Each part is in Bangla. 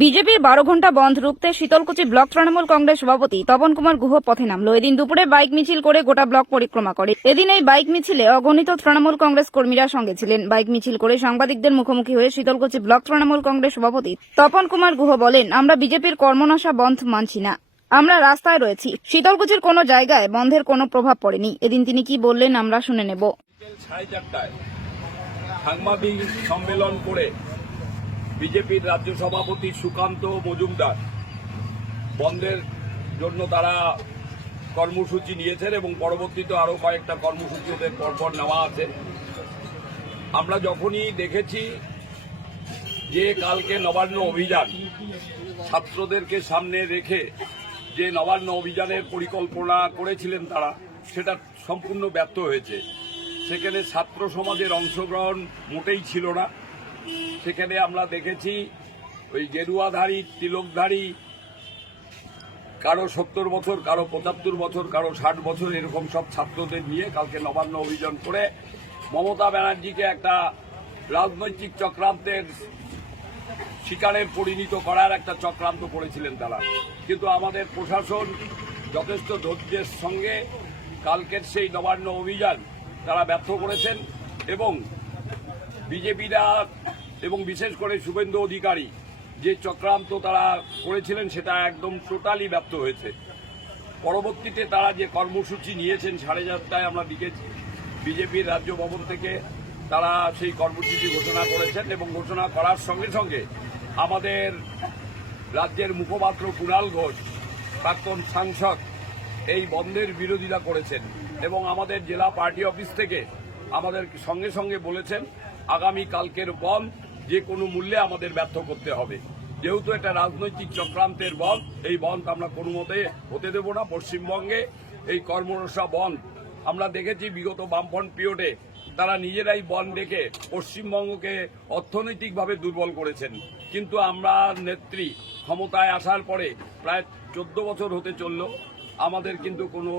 বিজেপির বারো ঘণ্টা বন্ধ রুখতে শীতলকুচি ব্লক তৃণমূল কংগ্রেস সভাপতি তপন কুমার গুহ পথে নামলো। এদিন দুপুরে বাইক মিছিল করে গোটা ব্লক পরিক্রমা করে। এদিন এই বাইক মিছিলে অগণিত তৃণমূল কংগ্রেস কর্মীরা সঙ্গে ছিলেন। বাইক মিছিল করে সাংবাদিকদের মুখোমুখি হয়ে শীতলকুচি ব্লক তৃণমূল কংগ্রেস সভাপতি তপন কুমার গুহ বলেন, আমরা বিজেপির কর্মনাশা বন্ধ মানছি না। আমরা রাস্তায় রয়েছি। শীতলকুচির কোনো জায়গায় বন্ধের কোনো প্রভাব পড়েনি। এদিন তিনি কি বললেন আমরা শুনে নেব। সম্মেলন করে বিজেপির রাজ্য সভাপতি সুকান্ত মজুমদার। বন্ধের জন্য তারা কর্মসূচি নিয়েছেন এবং পরবর্তীতে আরও কয়েকটা কর্মসূচি ওদের পরপর নেওয়া আছে। আমরা যখনই দেখেছি যে কালকে নবান্ন অভিযান ছাত্রদেরকে সামনে রেখে যে নবান্ন অভিযানের পরিকল্পনা করেছিলেন তারা, সেটা সম্পূর্ণ ব্যর্থ হয়েছে। সেখানে ছাত্র সমাজের অংশগ্রহণ মোটেই ছিল না। সেখানে আমরা দেখেছি ওই গেরুয়াধারী, তিলকধারী, কারও সত্তর বছর, কারও পঁচাত্তর বছর, কারও ষাট বছর, এরকম সব ছাত্রদের নিয়ে কালকে নবান্ন অভিযান করে মমতা ব্যানার্জিকে একটা রাজনৈতিক চক্রান্তের শিকারে পরিণত করার একটা চক্রান্ত করেছিলেন তারা। কিন্তু আমাদের প্রশাসন যথেষ্ট ধৈর্যের সঙ্গে কালকের সেই নবান্ন অভিযান তারা ব্যর্থ করেছেন এবং বিজেপিরা এবং বিশেষ করে শুভেন্দু অধিকারী যে চক্রান্ত তারা করেছিলেন সেটা একদম টোটালি ব্যর্থ হয়েছে। পরবর্তীতে তারা যে কর্মসূচি নিয়েছেন সাড়ে চারটায় আমরা দেখেছি, বিজেপির রাজ্য ভবন থেকে তারা সেই কর্মসূচি ঘোষণা করেছেন এবং ঘোষণা করার সঙ্গে সঙ্গে আমাদের রাজ্যের মুখপাত্র কুণাল ঘোষ, প্রাক্তন সাংসদ, এই বন্ধের বিরোধিতা করেছেন এবং আমাদের জেলা পার্টি অফিস থেকে আমাদের সঙ্গে সঙ্গে বলেছেন, আগামী কালকের বন্ধ যে কোনো মূল্যে আমাদের ব্যর্থ করতে হবে। যেহেতু এটা রাজনৈতিক চক্রান্তের বন্ধ এই বন্ধ আমরা কোনো মতে হতে দেব না। পশ্চিমবঙ্গে এই কর্মরসা বন্ধ আমরা দেখেছি বিগত বামফ্রন্ট পিরিয়ডে তারা নিজেরাই বন ডেকে পশ্চিমবঙ্গকে অর্থনৈতিকভাবে দুর্বল করেছেন। কিন্তু আমরা নেত্রী ক্ষমতায় আসার পরে প্রায় চোদ্দ বছর হতে চলল। আমাদের কিন্তু কোনো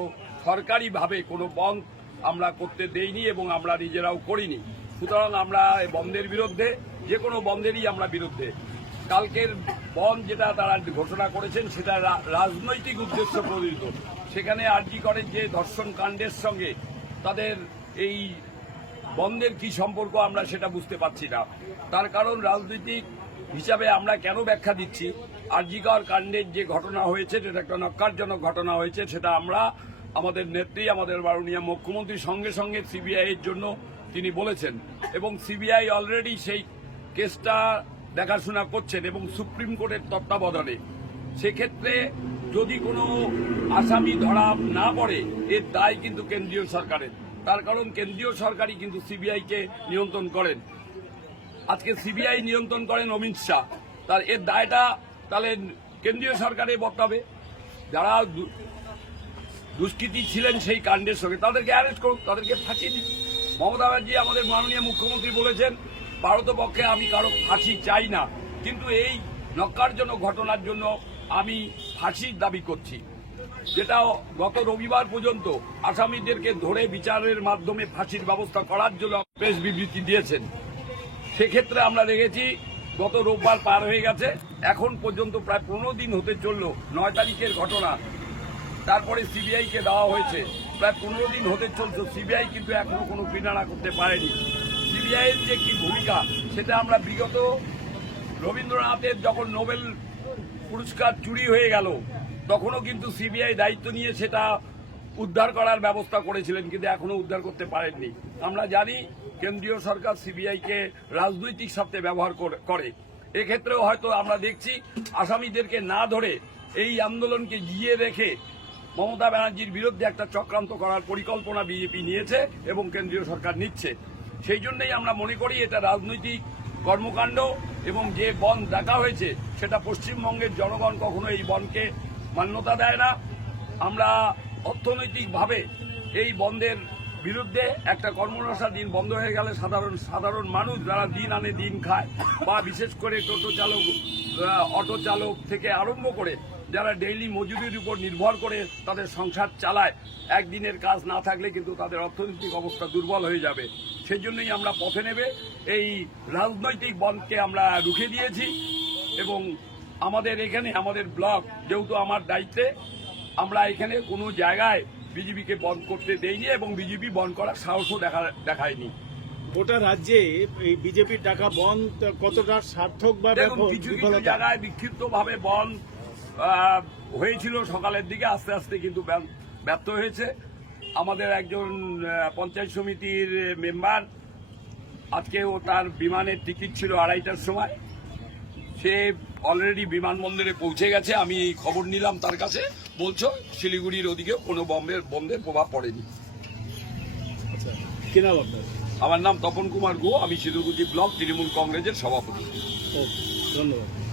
সরকারিভাবে কোনো বন্ধ আমরা করতে দেইনি এবং আমরা নিজেরাও করিনি। সুতরাং আমরা বন্ধের বিরুদ্ধে যে কোনো বন্ধেরই আমরা বিরুদ্ধে। কালকের বন্ধ যেটা তারা ঘোষণা করেছেন, সেটা রাজনৈতিক উদ্দেশ্য প্রণীত। সেখানে আরজি করেন যে ধর্ষণ কাণ্ডের সঙ্গে তাদের এই বন্ধের কি সম্পর্ক আমরা সেটা বুঝতে পারছি না। তার কারণ রাজনৈতিক হিসাবে আমরা কেন ব্যাখ্যা দিচ্ছি? আরজিকর কাণ্ডের যে ঘটনা হয়েছে, যেটা একটা নক্কারজনক ঘটনা হয়েছে, সেটা আমরা আমাদের নেত্রী, আমাদের মাননীয় মুখ্যমন্ত্রী সঙ্গে সঙ্গে সিবিআই এর জন্য তিনি বলেছেন। এবং সিবিআই অলরেডি সেই কেসটা দেখাশোনা করছেন এবং সুপ্রিম কোর্টের তত্ত্বাবধানে। সেক্ষেত্রে যদি কোনো আসামি ধরা না পড়ে, এর দায় কিন্তু কেন্দ্রীয় সরকারের। তার কারণ কেন্দ্রীয় সরকারই কিন্তু সিবিআই কে নিয়ন্ত্রণ করেন। আজকে সিবিআই নিয়ন্ত্রণ করেন অমিত শাহ। তার এর দায়টা তাহলে কেন্দ্রীয় সরকারে বর্তাবে। যারা দুষ্কৃতী ছিলেন সেই কাণ্ডের সঙ্গে। তাদেরকে অ্যারেস্ট করুন, তাদেরকে ফাঁসি দিন। মমতা ব্যানার্জি আমাদের মাননীয় মুখ্যমন্ত্রী বলেছেন ভারতপক্ষে আমি কারও ফাঁসি চাই না। কিন্তু এই নক্কারজনক ঘটনার জন্য আমি ফাঁসির দাবি করছি। যেটা গত রবিবার পর্যন্ত আসামিদেরকে ধরে বিচারের মাধ্যমে ফাঁসির ব্যবস্থা করার জন্য প্রেস বিবৃতি দিয়েছেন। সেক্ষেত্রে আমরা দেখেছি, গত রোববার পার হয়ে গেছে। এখন পর্যন্ত প্রায় পনেরো দিন হতে চলল, নয় তারিখের ঘটনা। তারপরে সিবিআই কে দেওয়া হয়েছে। প্রায় পনেরো দিন হতে চলছে সিবিআই কিন্তু এখনও কোনো কিনারা করতে পারেনি। সিবিআই এর যে কি ভূমিকা, সেটা আমরা বিগত রবীন্দ্রনাথের যখন নোবেল পুরস্কার চুরি হয়ে গেল, তখনও কিন্তু সিবিআই দায়িত্ব নিয়ে সেটা উদ্ধার করার ব্যবস্থা করেছিলেন, কিন্তু এখনও উদ্ধার করতে পারেননি। আমরা জানি কেন্দ্রীয় সরকার সিবিআই কে রাজনৈতিক স্বার্থে ব্যবহার করে- এক্ষেত্রেও হয়তো আমরা দেখছি আসামিদেরকে না ধরে এই আন্দোলনকে জিয়ে রেখে মমতা ব্যানার্জির বিরুদ্ধে একটা চক্রান্ত করার পরিকল্পনা বিজেপি নিয়েছে এবং কেন্দ্রীয় সরকার নিচ্ছে। সেই জন্যই আমরা মনে করি এটা রাজনৈতিক কর্মকাণ্ড এবং যে বন ডাকা হয়েছে, সেটা পশ্চিমবঙ্গের জনগণ কখনো এই বনকে মান্যতা দেয় না। আমরা অর্থনৈতিকভাবে এই বন্ধের বিরুদ্ধে একটা কর্মরসা দিন বন্ধ হয়ে গেলে সাধারণ সাধারণ মানুষ যারা দিন আনে দিন খায় বা বিশেষ করে টোটো চালক অটো চালক থেকে আরম্ভ করে যারা ডেইলি মজুরির উপর নির্ভর করে তাদের সংসার চালায় একদিনের কাজ না থাকলে কিন্তু তাদের অর্থনৈতিক অবস্থা দুর্বল হয়ে যাবে। সেই জন্যই আমরা পথে নেবে। এই রাজনৈতিক বন্ধকে আমরা রুখে দিয়েছি এবং আমাদের এখানে আমাদের ব্লক যেহেতু আমার দায়িত্বে আমরা এখানে কোনো জায়গায় বিজেপিকে বন্ধ করতে দেইনি এবং বিজেপি বন্ধ করার সাহসও দেখা দেখায়নি। গোটা রাজ্যে এই বিজেপির ডাকা বন্ধ কতটা সার্থক বা কিছু জায়গায় বিক্ষিপ্ত ভাবে বন আহ, হয়েছিল সকালের দিকে আস্তে আস্তে কিন্তু ব্যর্থ- হয়েছে। আমাদের একজন পঞ্চায়েত সমিতির মেম্বার আজকে ও তার বিমানের টিকিট ছিল আড়াইটার সময়। সে অলরেডি বিমানবন্দরে পৌঁছে গেছে আমি খবর নিলাম তার কাছে। বলছো শিলিগুড়ির ওদিকে কোনো বম্বের বন্ধের প্রভাব পড়েনি। আচ্ছা আমার নাম তপন কুমার গো আমি সিধুগুজি ব্লক তৃণমূল কংগ্রেসের সভাপতি। ধন্যবাদ।